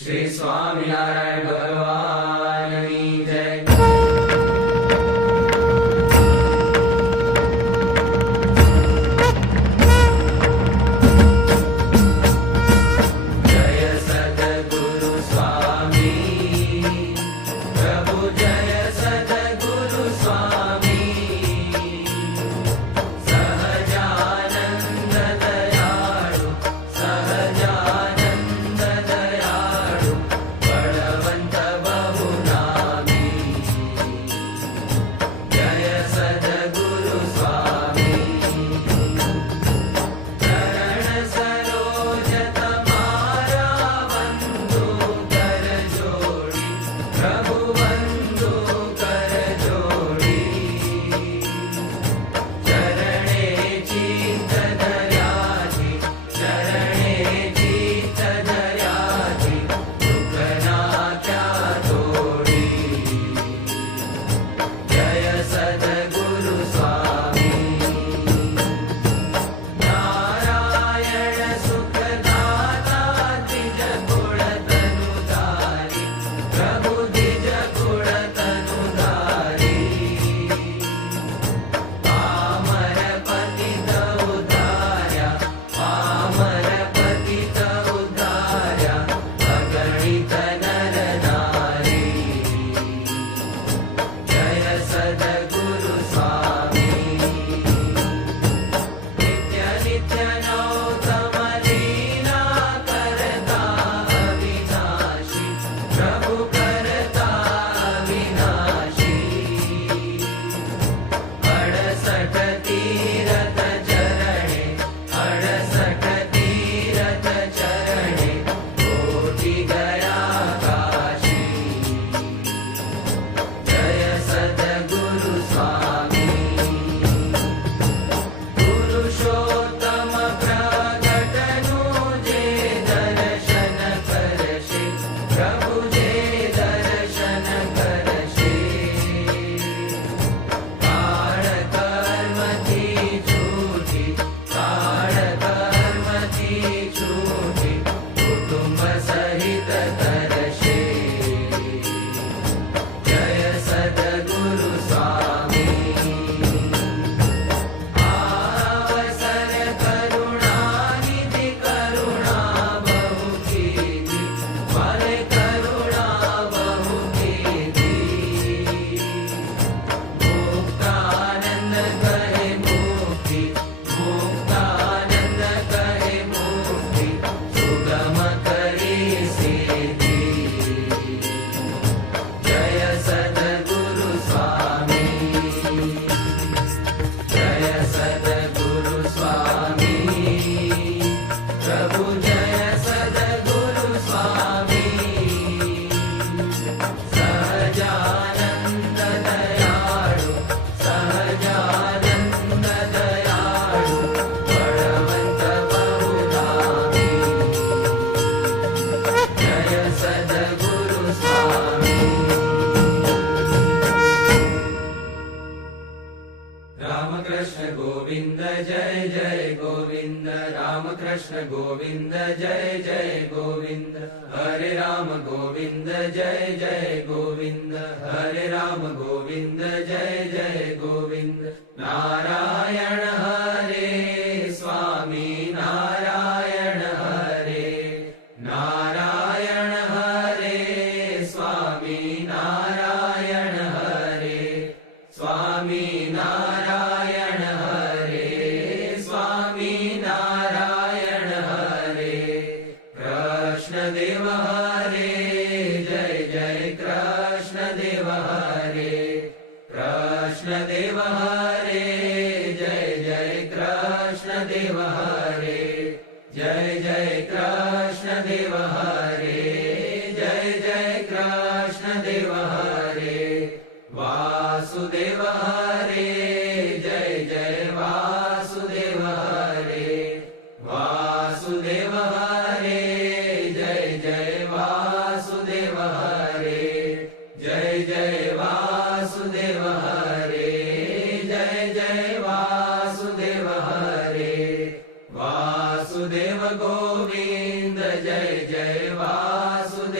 श्री स्वामिनारायण भगवान की जय। जय सद्गुरु स्वामी प्रभु, जय सद्गुरु स्वामी, सहजानंद दयाळु, सहजानंद दयाळु, बळवंत बहुनामी। जय सद्गुरु स्वामी, चरण सरोज तमारा वंदो कर जोड़ी, प्रभु वंदो कर जोड़ी। चरणे चित्त धर्याची, चरणे चित्त धर्याची, दुःख नाक्या तोडी। जय सद्गुरु स्वामी, नारायण सुखदाता द्विज कुळ तनुधारी, प्रभु द्विज कुळ तनुधारी। पामर पतित उद्धार्या, पामर पतित उद्धार्या, अगणित नर नारी। जय सद्गुरु स्वामी, नित्य नित्य नौतम लीला करता अविनाशी, प्रभु करता अविनाशी। 68 तीरथ चरणे, 68 तीरथ चरणे, कोटि गया काशी। जय सद्गुरु स्वामी, पुरुषोत्तम प्रगटनु जे दर्शन करशे, प्रभु जे दर्शन करशे। काळ कर्म थी छूटी, काळ कर्म थी छूटी, कुटुंब सहित करशे। जय सद्गुरु स्वामी, आवसर करुणानिधि, करुणा बहु कीधी, वाले करुणा बहु कीधी। मुक्तानंद कहे मुक्ति, मुक्तानंद कहे मुक्ति, सुगम करी सिद्धि। जय सद्गुरु स्वामी, जय सद्गुरु स्वामी, प्रभु जय सद्गुरु स्वामी। सहजानंद दयाळु, सहजानंद दयाळु, बळवंत बहुनामी। जय सद्गुरु स्वामी। रामकृष्ण गोविंद जय जय गोविंद, रामकृष्ण गोविंद जय जय गोविंद, हरे राम गोविंद जय जय गोविंद, हरे राम गोविंद जय जय गोविंद। नारायण हरे स्वामी, नारायण हरे, नारायण हरे स्वामी, नारायण हरे, स्वामी नारायण हरे, स्वामी नारायण हरे। कृष्ण देव हरे, जय जय कृष्ण देव हरे, कृष्ण देव हरे, जय जय कृष्ण देव हरे, जय जय कृष्ण देव हरे, जय जय कृष्ण देव हरे। वासुदेव हरे, जय जय वासुदेव हरे, वासुदेव हरे, जय जय वासुदेव हरे, जय जय वासुदेव हरे, जय जय वासुदेव हरे। वासुदेव गोविंद जय जय वासुदेव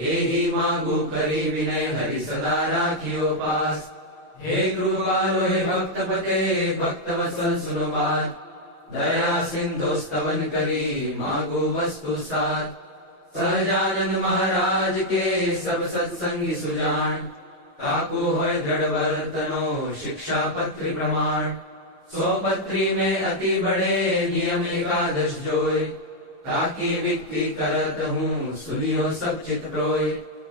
एहि मागु करी विनय हरि सदा राखियो पास। हे कृपालो हे भक्तपते भक्तवत्सल सुनो बात, दया सिंधु स्तवन करी मागु वस्तु साथ। सहजानंद महाराज के सब सत्संगी सुजान, काकू होय दृढ़ वर्तनो शिक्षा पत्री प्रमाण। 100 पत्री में अति बड़े नियम एकादश जोय, ताकि विक्ति करत हूँ सुनियो सब चित प्रोय।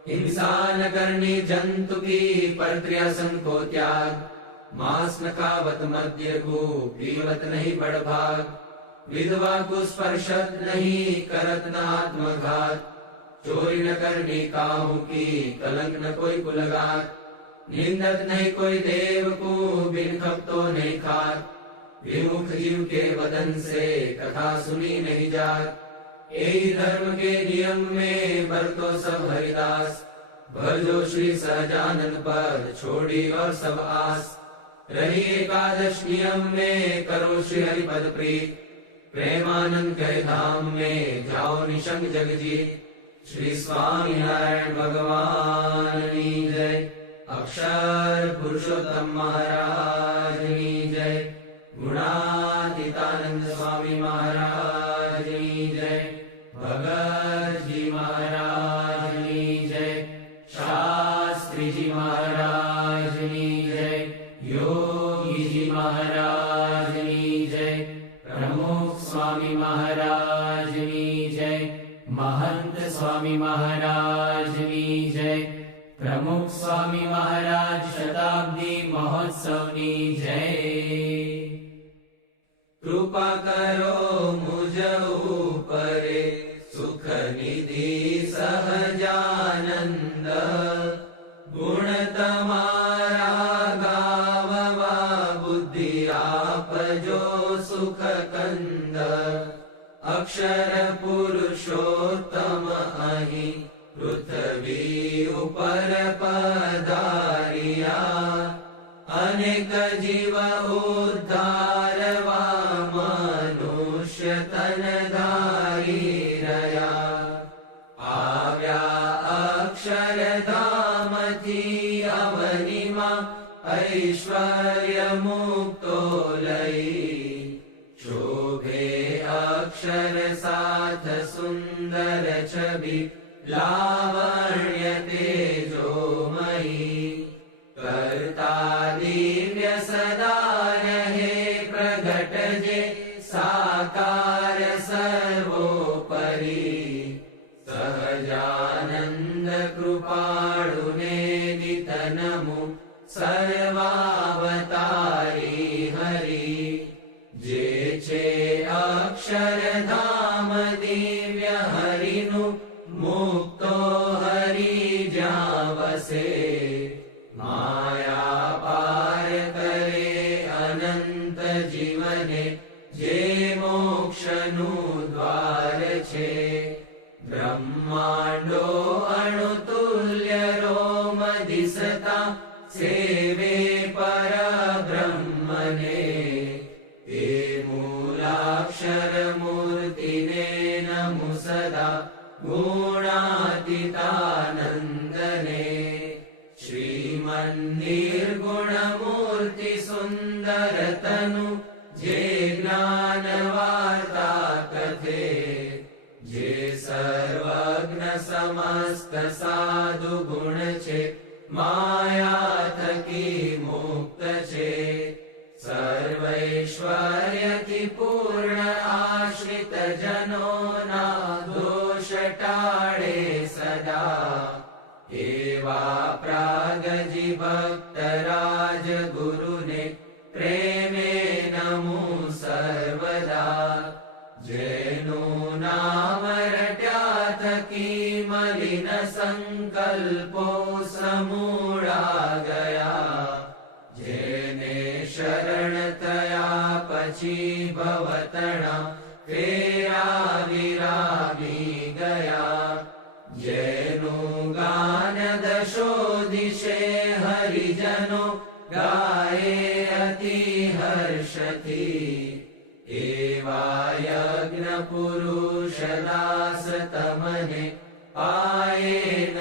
हिंसा न करनी जंतु की परत्रियासन को त्याग, मांस न खावत मद्य को पीवत नहीं बड़ भाग। विधवा को स्पर्शत नहीं करत न आत्मघात, चोरी न करनी काहू की कलंक न कोई को लगात। निंदत नहीं कोई देव को बिन खपतो नहीं खात, विमुख जीव के वदन से कथा सुनी नहीं जात। यही धर्म के नियम में बरतो सब हरिदास, भजो श्री सहजानंद पर छोड़ी और सब आस। रही एकादश नियम में करो श्री हरि पद प्रीत, प्रेमानंद के धाम में जाओ निशंक जग जीत। श्री स्वामी नारायण भगवान की जय, अक्षर पुरुषोत्तम महाराज की जय, गुणातीतानंद स्वामी महाराज की जय, भगत जी महाराज की जय, शास्त्री जी महाराज की जय, योगी जी महाराज की जय, प्रमुख स्वामी महाराज की जय, महंत स्वामी महाराज की जय, प्रमुख स्वामी महाराज शताब्दी महोत्सव की जय। कृपा करो मुझ ऊपरे सुख निधि सहजानंद, गुण तमारा गाववा बुद्धि आप जो सुख कंद। अक्षर पुरुषोत्तम अहि पृथ्वी उपर पधारिया, अनेक जीव उद्धारवा मनुष्य तन धारी रया। आव्या अक्षर धाम थी अवनिमा, ऐश्वर्य मुक्तो लई। शोभे अक्षर साथ सुंदर छवि, लावण्य तेजोमयी। कर्ता दिव्य सदा रहे प्रगट जे, साकार सर्वोपरि। सहजानंद कृपाळुने नितनमु, सर्वावतारी हरि। जे छे अक्षरधाम दिव्य हरिनु, मुक्तो हरि जावसे। माया पार करे अनंत जीवने, जे मोक्षनु द्वार छे। ब्रह्मांडो अणुतुल्य रोम दिसता, सेवे पर ब्रह्मने। ते मूलाक्षर मूर्तिने नमु सदा, गुणातीतानंदने। श्रीमन् निर्गुण मूर्ति सुंदर तनु, जे ज्ञान वार्ता कथे। जे सर्वज्ञ समस्त साधु गुण छे, माया थकी मुक्त छे। सर्वैश्वर्य की पूर्ण आश्रित जनों ना, दोष टाळे सदा। एवा प्रागजी भक्त राज गुरुने, प्रेमे नमु सर्वदा। जेनु नाम रट्या थकी मलिन संकल्पो समूळा गया। जेने शरण तया पछी भवतणा, फेरा विरागी गया। जेनु गान दशो दिशे हरिजनो, गाये अति हर्षति। एवा यज्ञ पुरुष दास तमने, पाये न